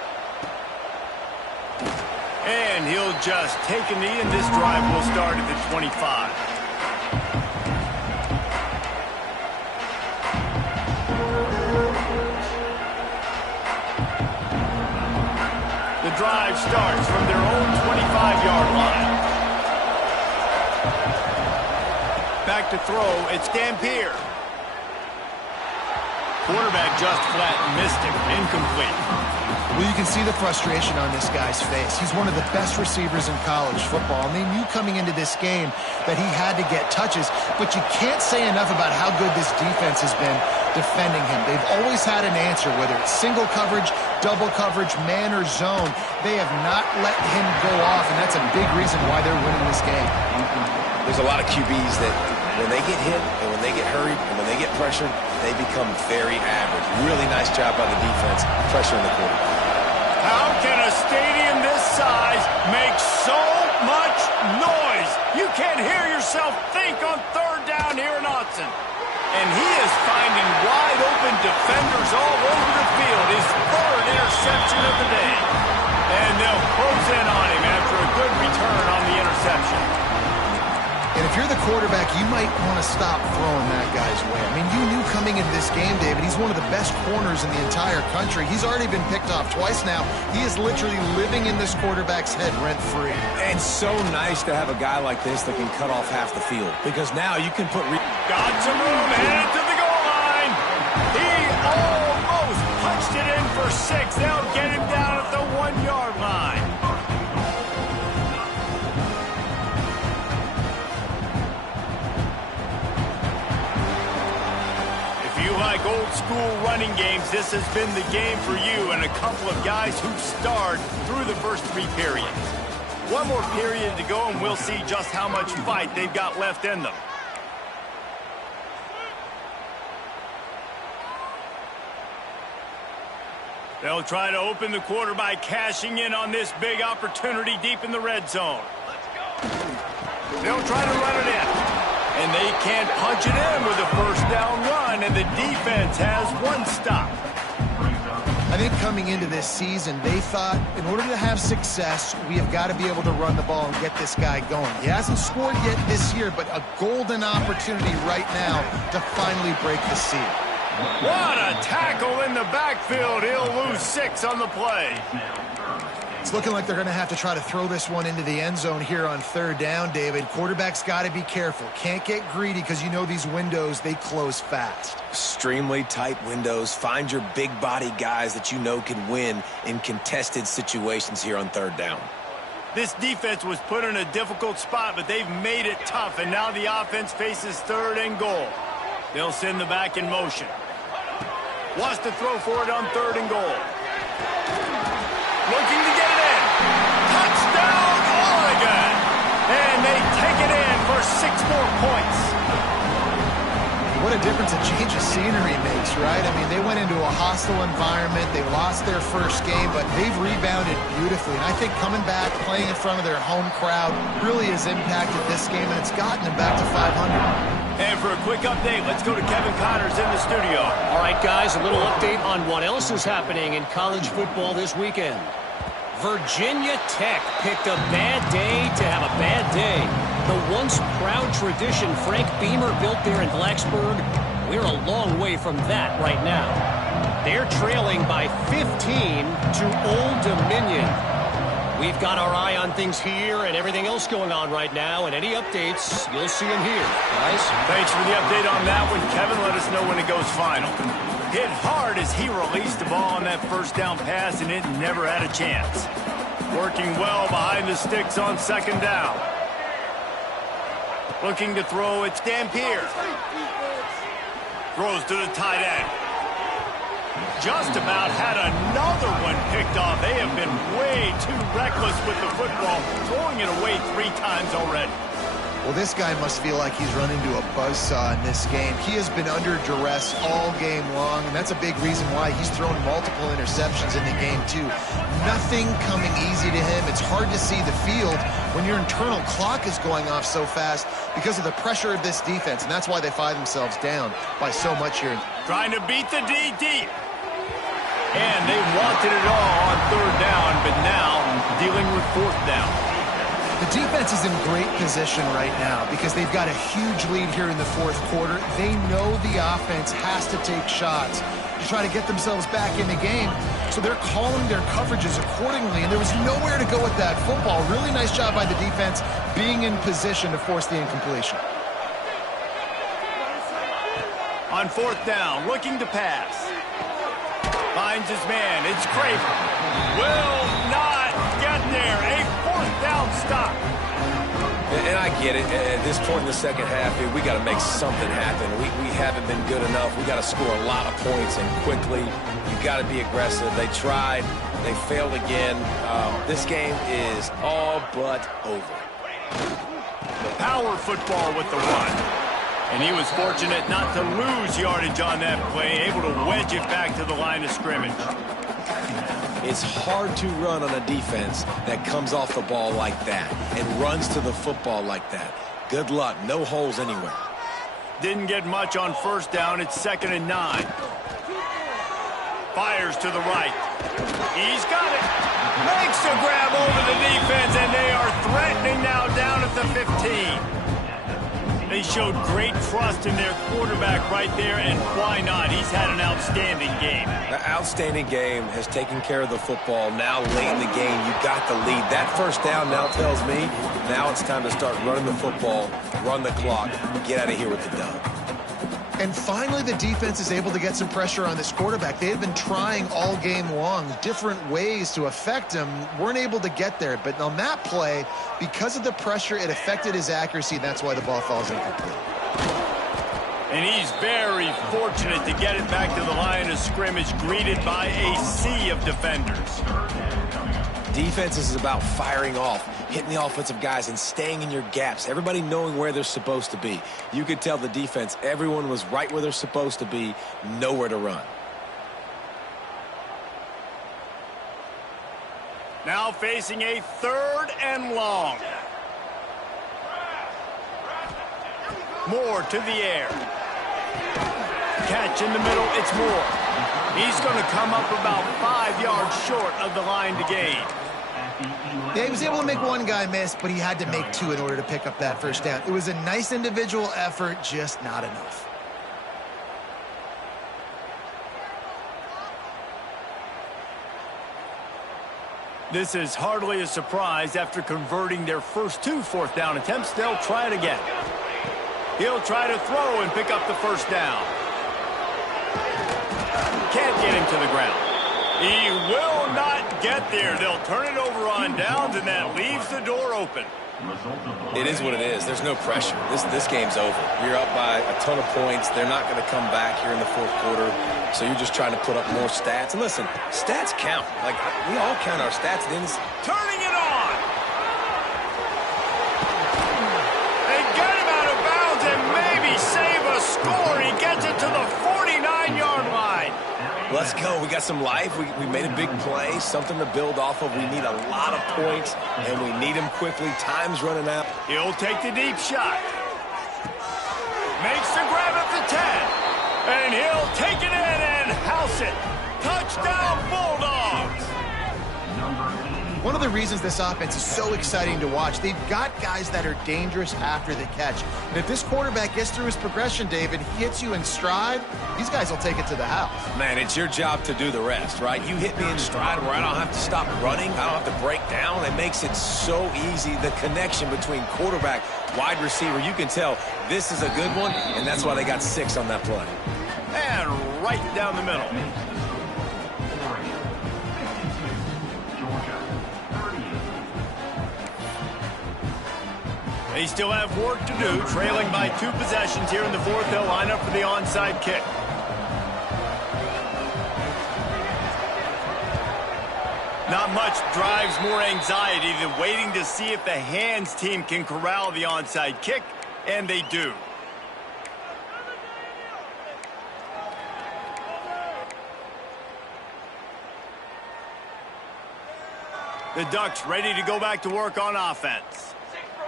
And he'll just take a knee, and this drive will start at the 25. The drive starts from their own 25-yard line. Back to throw, it's Dampier. Quarterback just flat missed him, incomplete. Well, you can see the frustration on this guy's face. He's one of the best receivers in college football, and they knew coming into this game that he had to get touches, but you can't say enough about how good this defense has been defending him. They've always had an answer, whether it's single coverage, double coverage, man or zone. They have not let him go off, and that's a big reason why they're winning this game. There's a lot of QBs that when they get hit and when they get hurried and when they get pressured, they become very average. Really nice job by the defense pressuring the quarterback. How can a stadium this size make so much noise? You can't hear yourself think on third down here in Autzen. And he is finding wide open defenders all over the field. His third interception of the day. And they'll close in on him after a good return on the interception. And if you're the quarterback, you might want to stop throwing that guy's way. I mean, you knew coming into this game, David, he's one of the best corners in the entire country. He's already been picked off twice now. He is literally living in this quarterback's head rent-free. And so nice to have a guy like this that can cut off half the field, because now you can put... Got some room, headed to the goal line. He almost punched it in for 6. They'll get him down at the 1-yard line. Like old school running games, this has been the game for you and a couple of guys who starred through the first 3 periods. One more period to go and we'll see just how much fight they've got left in them. They'll try to open the quarter by cashing in on this big opportunity deep in the red zone. They'll try to run it in. And they can't punch it in with a first down run, and the defense has 1 stop. I think coming into this season, they thought in order to have success, we have got to be able to run the ball and get this guy going. He hasn't scored yet this year, but a golden opportunity right now to finally break the seal. What a tackle in the backfield. He'll lose 6 on the play. It's looking like they're going to have to try to throw this one into the end zone here on third down, David. Quarterback's got to be careful. Can't get greedy because you know these windows, they close fast. Extremely tight windows. Find your big body guys that you know can win in contested situations here on third down. This defense was put in a difficult spot, but they've made it tough, and now the offense faces 3rd and goal. They'll send the back in motion. Wants to throw for it on 3rd and goal. Looking to get it in. Touchdown, Oregon! And they take it in for 6 more points. What a difference a change of scenery makes, right? I mean, they went into a hostile environment. They lost their first game, but they've rebounded beautifully. And I think coming back, playing in front of their home crowd really has impacted this game, and it's gotten them back to 500. And for a quick update, let's go to Kevin Connors in the studio. All right, guys, a little update on what else is happening in college football this weekend. Virginia Tech picked a bad day to have a bad day. The once proud tradition Frank Beamer built there in Blacksburg, we're a long way from that right now. They're trailing by 15 to Old Dominion. We've got our eye on things here and everything else going on right now, and any updates, you'll see them here, guys. Thanks for the update on that one, Kevin. Let us know when it goes final. Hit hard as he released the ball on that first down pass, and it never had a chance. Working well behind the sticks on 2nd down. Looking to throw, it's Dampier. Throws to the tight end. Just about had another one picked off. They have been way too reckless with the football, throwing it away 3 times already. Well, this guy must feel like he's run into a buzzsaw in this game. He has been under duress all game long, and that's a big reason why he's thrown multiple interceptions in the game, too. Nothing coming easy to him. It's hard to see the field when your internal clock is going off so fast because of the pressure of this defense, and that's why they find themselves down by so much here. Trying to beat the D deep. And they wanted it all on 3rd down, but now dealing with 4th down. The defense is in great position right now because they've got a huge lead here in the 4th quarter. They know the offense has to take shots to try to get themselves back in the game, so they're calling their coverages accordingly, and there was nowhere to go with that football. Really nice job by the defense being in position to force the incompletion. On 4th down, looking to pass. Finds his man. It's Craven. Will not get there. A 4th down stop. And I get it. At this point in the second half, we got to make something happen. We haven't been good enough. We got to score a lot of points and quickly. You got to be aggressive. They tried. They failed again. This game is all but over. Power football with the run. And he was fortunate not to lose yardage on that play, able to wedge it back to the line of scrimmage. It's hard to run on a defense that comes off the ball like that and runs to the football like that. Good luck. No holes anywhere. Didn't get much on 1st down. It's 2nd and 9. Fires to the right. He's got it. Makes the grab over the defense, and they are threatening now down at the 15. They showed great trust in their quarterback right there, and why not? He's had an outstanding game. The outstanding game has taken care of the football. Now late in the game, you got the lead. That 1st down now tells me now it's time to start running the football, run the clock, get out of here with the dub. And finally, the defense is able to get some pressure on this quarterback. They had been trying all game long, different ways to affect him, weren't able to get there. But on that play, because of the pressure, it affected his accuracy, and that's why the ball falls incomplete. And he's very fortunate to get it back to the line of scrimmage, greeted by a sea of defenders. Defense is about firing off, hitting the offensive guys, and staying in your gaps. Everybody knowing where they're supposed to be. You could tell the defense, everyone was right where they're supposed to be, nowhere to run. Now facing a 3rd and long. Moore to the air. Catch in the middle, it's Moore. He's going to come up about 5 yards short of the line to gain. Yeah, he was able to make one guy miss, but he had to make 2 in order to pick up that 1st down. It was a nice individual effort, just not enough. This is hardly a surprise. After converting their first 2 4th down attempts, they'll try it again. He'll try to throw and pick up the 1st down. Can't get him to the ground. He will not get there. They'll turn it over on downs, and that leaves the door open. It is what it is. There's no pressure. This game's over. You're up by a ton of points. They're not going to come back here in the 4th quarter, so you're just trying to put up more stats. And listen, stats count. Like, we all count our stats. Turning it on! They get him out of bounds and maybe save a score. He gets it to the 49-yard line. Let's go. We got some life. We made a big play, something to build off of. We need a lot of points, and we need them quickly. Time's running out. He'll take the deep shot. Makes the grab at the 10. And he'll take it in and house it. Touchdown, Bulldogs. One of the reasons this offense is so exciting to watch, they've got guys that are dangerous after the catch. And if this quarterback gets through his progression, David, he hits you in stride, these guys will take it to the house. Man, it's your job to do the rest, right? You hit me in stride where I don't have to stop running. I don't have to break down. It makes it so easy. The connection between quarterback, wide receiver, you can tell this is a good one, and that's why they got 6 on that play. And right down the middle. They still have work to do, trailing by 2 possessions here in the fourth. They'll line up for the onside kick. Not much drives more anxiety than waiting to see if the hands team can corral the onside kick, and they do. The Ducks ready to go back to work on offense.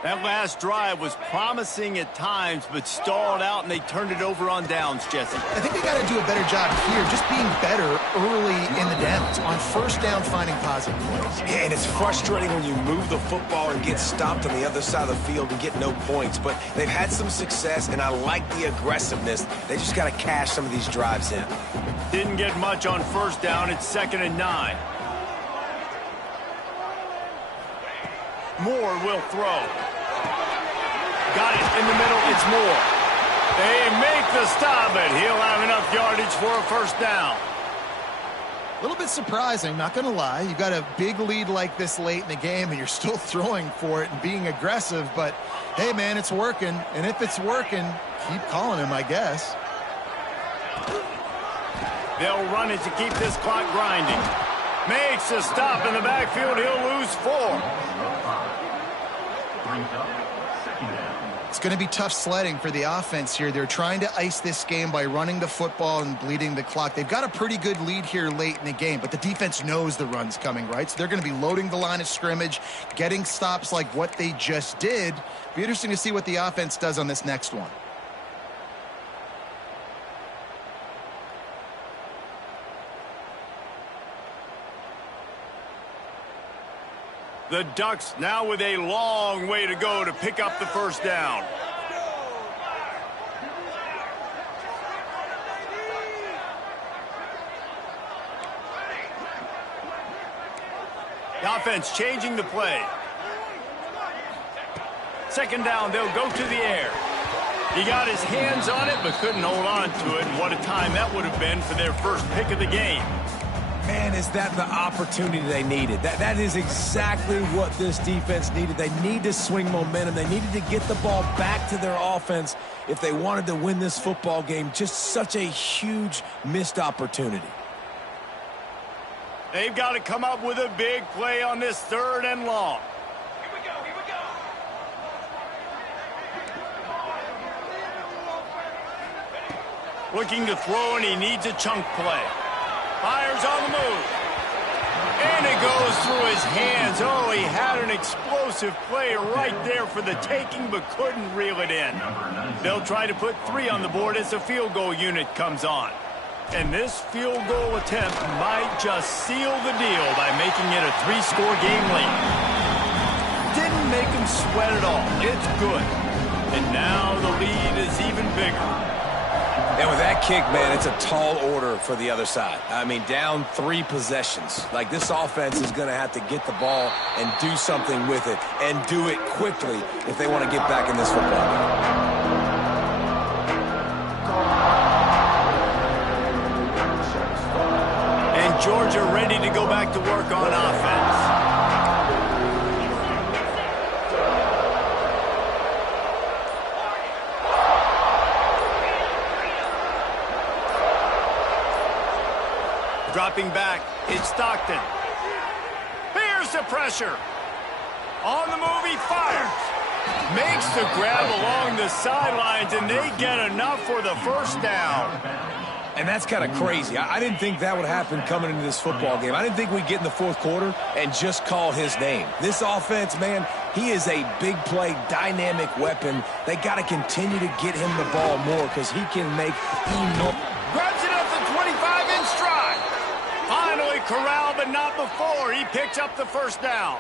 That last drive was promising at times, but stalled out, and they turned it over on downs, Jesse. I think they got to do a better job here, just being better early in the downs, on first down finding positive plays. Yeah, and it's frustrating when you move the football and get stopped on the other side of the field and get no points. But they've had some success, and I like the aggressiveness. They just got to cash some of these drives in. Didn't get much on first down. It's 2nd and 9. Moore will throw. Got it in the middle. It's Moore. They make the stop, but he'll have enough yardage for a first down. A little bit surprising, not going to lie. You got a big lead like this late in the game, and you're still throwing for it and being aggressive. But, hey, man, it's working. And if it's working, keep calling him, I guess. They'll run it to keep this clock grinding. Makes a stop in the backfield. He'll lose 4. It's going to be tough sledding for the offense here. They're trying to ice this game by running the football and bleeding the clock. They've got a pretty good lead here late in the game, but the defense knows the run's coming, right? So they're going to be loading the line of scrimmage, getting stops like what they just did. Be interesting to see what the offense does on this next one. The Ducks now with a long way to go to pick up the first down. The offense changing the play. 2nd down, they'll go to the air. He got his hands on it but couldn't hold on to it, and what a time that would have been for their first pick of the game. Man, is that the opportunity they needed? That is exactly what this defense needed. They need to swing momentum. They needed to get the ball back to their offense if they wanted to win this football game. Just such a huge missed opportunity. They've got to come up with a big play on this 3rd and long. Here we go, here we go. Looking to throw, and he needs a chunk play. Fires on the move. And it goes through his hands. Oh, he had an explosive play right there for the taking, but couldn't reel it in. They'll try to put 3 on the board as the field goal unit comes on. And this field goal attempt might just seal the deal by making it a 3-score game lead. Didn't make him sweat at all. It's good. And now the lead is even bigger. And with that kick, man, it's a tall order for the other side. I mean, down 3 possessions. Like, this offense is going to have to get the ball and do something with it, and do it quickly if they want to get back in this football game. And Georgia ready to go back to work on offense. Dropping back, it's Stockton. Here's the pressure. On the move, he fires. Makes the grab along the sidelines, and they get enough for the first down. And that's kind of crazy. I didn't think that would happen coming into this football game. I didn't think we'd get in the 4th quarter and just call his name. This offense, man, he is a big play, dynamic weapon. They got to continue to get him the ball more because he can make enormous. Grabs it up the 25-inch stride. Finally corralled, but not before. He picks up the first down.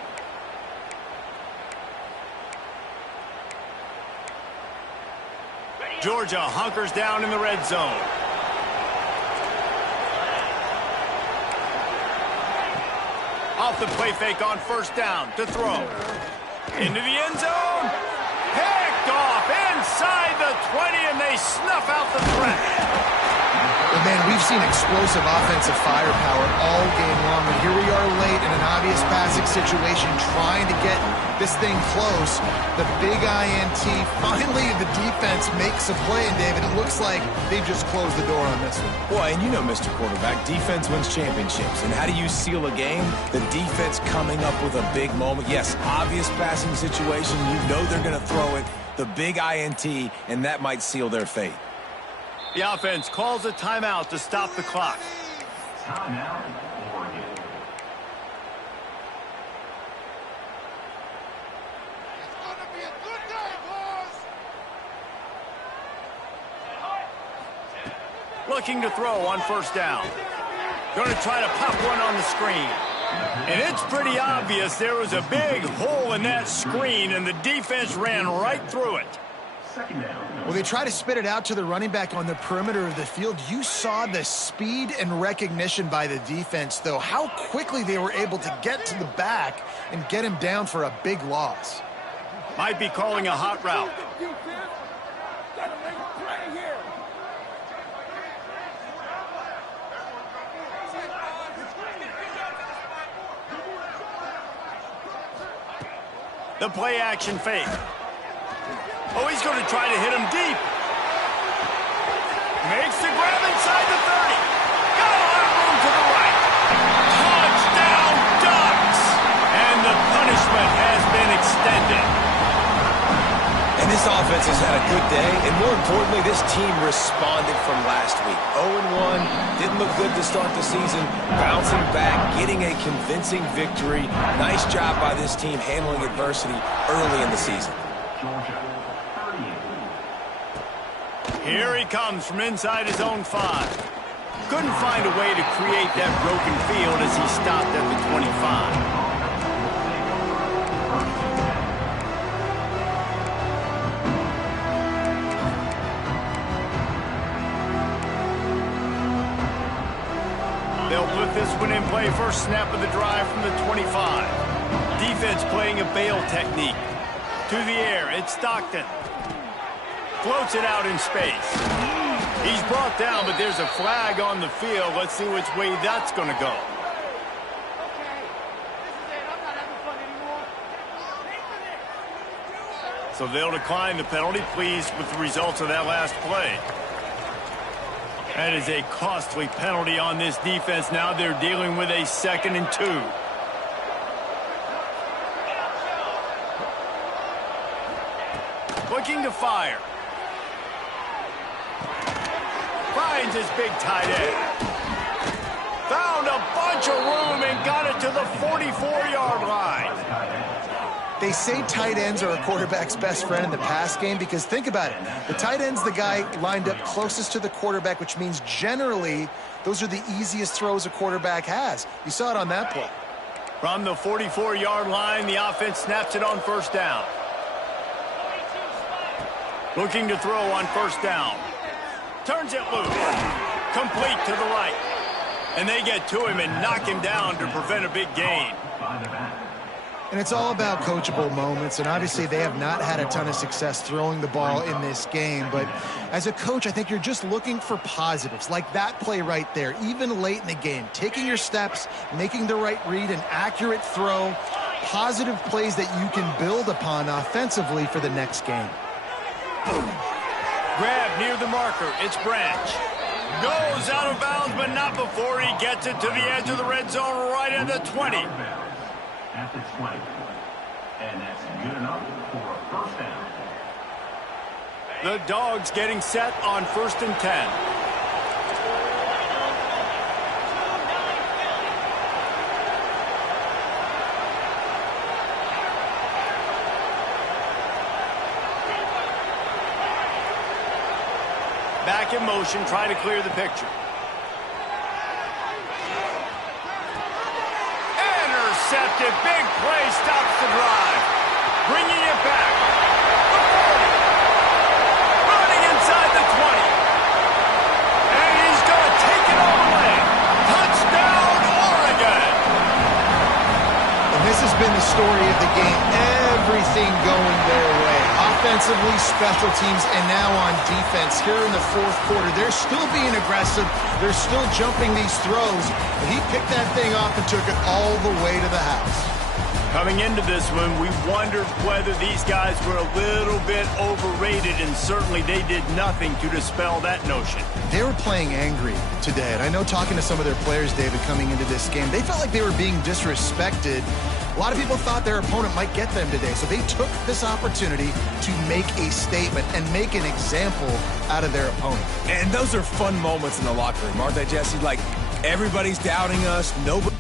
Georgia hunkers down in the red zone. Off the play fake on first down to throw. Into the end zone. Picked off inside the 20, and they snuff out the threat. Well, man, we've seen explosive offensive firepower all game long, and here we are late in an obvious passing situation trying to get this thing close. The big INT, finally the defense makes a play, and David, it looks like they've just closed the door on this one. Boy, and you know, Mr. Quarterback, defense wins championships. And how do you seal a game? The defense coming up with a big moment. Yes, obvious passing situation. You know they're going to throw it. The big INT, and that might seal their fate. The offense calls a timeout to stop the clock. Timeout, Oregon. It's gonna be a good day, boys! Looking to throw on first down. Going to try to pop one on the screen. And it's pretty obvious there was a big hole in that screen, and the defense ran right through it. Second down. Well, they try to spit it out to the running back on the perimeter of the field. You saw the speed and recognition by the defense, though, how quickly they were able to get to the back and get him down for a big loss. Might be calling a hot route. Gotta make a play here! The play action fake. Oh, he's going to try to hit him deep. Makes the grab inside the 30. Got a lot of room to the right. Touchdown, Ducks! And the punishment has been extended. And this offense has had a good day, and more importantly, this team responded from last week. 0-1, didn't look good to start the season, bouncing back, getting a convincing victory. Nice job by this team handling adversity early in the season. Georgia, 38. Here he comes from inside his own 5. Couldn't find a way to create that broken field as he stopped at the 25. They'll put this one in play first snap of the drive from the 25. Defense playing a bail technique. To the air, it's Stockton. Floats it out in space. He's brought down, but there's a flag on the field. Let's see which way that's going to go. So they'll decline the penalty, pleased with the results of that last play. That is a costly penalty on this defense. Now they're dealing with a 2nd and 2. Looking to fire. Finds his big tight end. Found a bunch of room and got it to the 44-yard line. They say tight ends are a quarterback's best friend in the pass game because think about it. The tight end's the guy lined up closest to the quarterback, which means generally those are the easiest throws a quarterback has. You saw it on that play. From the 44-yard line, the offense snaps it on first down. Looking to throw on first down. Turns it loose. Complete to the right. And they get to him and knock him down to prevent a big gain. And it's all about coachable moments, and obviously they have not had a ton of success throwing the ball in this game. But as a coach, I think you're just looking for positives, like that play right there, even late in the game. Taking your steps, making the right read, an accurate throw, positive plays that you can build upon offensively for the next game. Grab near the marker. It's Branch. Goes out of bounds, but not before he gets it to the edge of the red zone right at the 20. At the 20. And that's good enough for a first down. The Dogs getting set on 1st and 10. Back in motion, try to clear the picture. Intercepted, big play, stops the drive. Bringing it back. Running inside the 20. And he's going to take it all the way. Touchdown, Oregon. And this has been the story of the game. Everything going their way. offensively, special teams, and now on defense here in the fourth quarter. They're still being aggressive. They're still jumping these throws. But he picked that thing up and took it all the way to the house. Coming into this one, we wondered whether these guys were a little bit overrated, and certainly they did nothing to dispel that notion. They were playing angry today, and I know talking to some of their players, David, coming into this game, they felt like they were being disrespected. A lot of people thought their opponent might get them today, so they took this opportunity to make a statement and make an example out of their opponent. And those are fun moments in the locker room, aren't they, Jesse? Like, everybody's doubting us. Nobody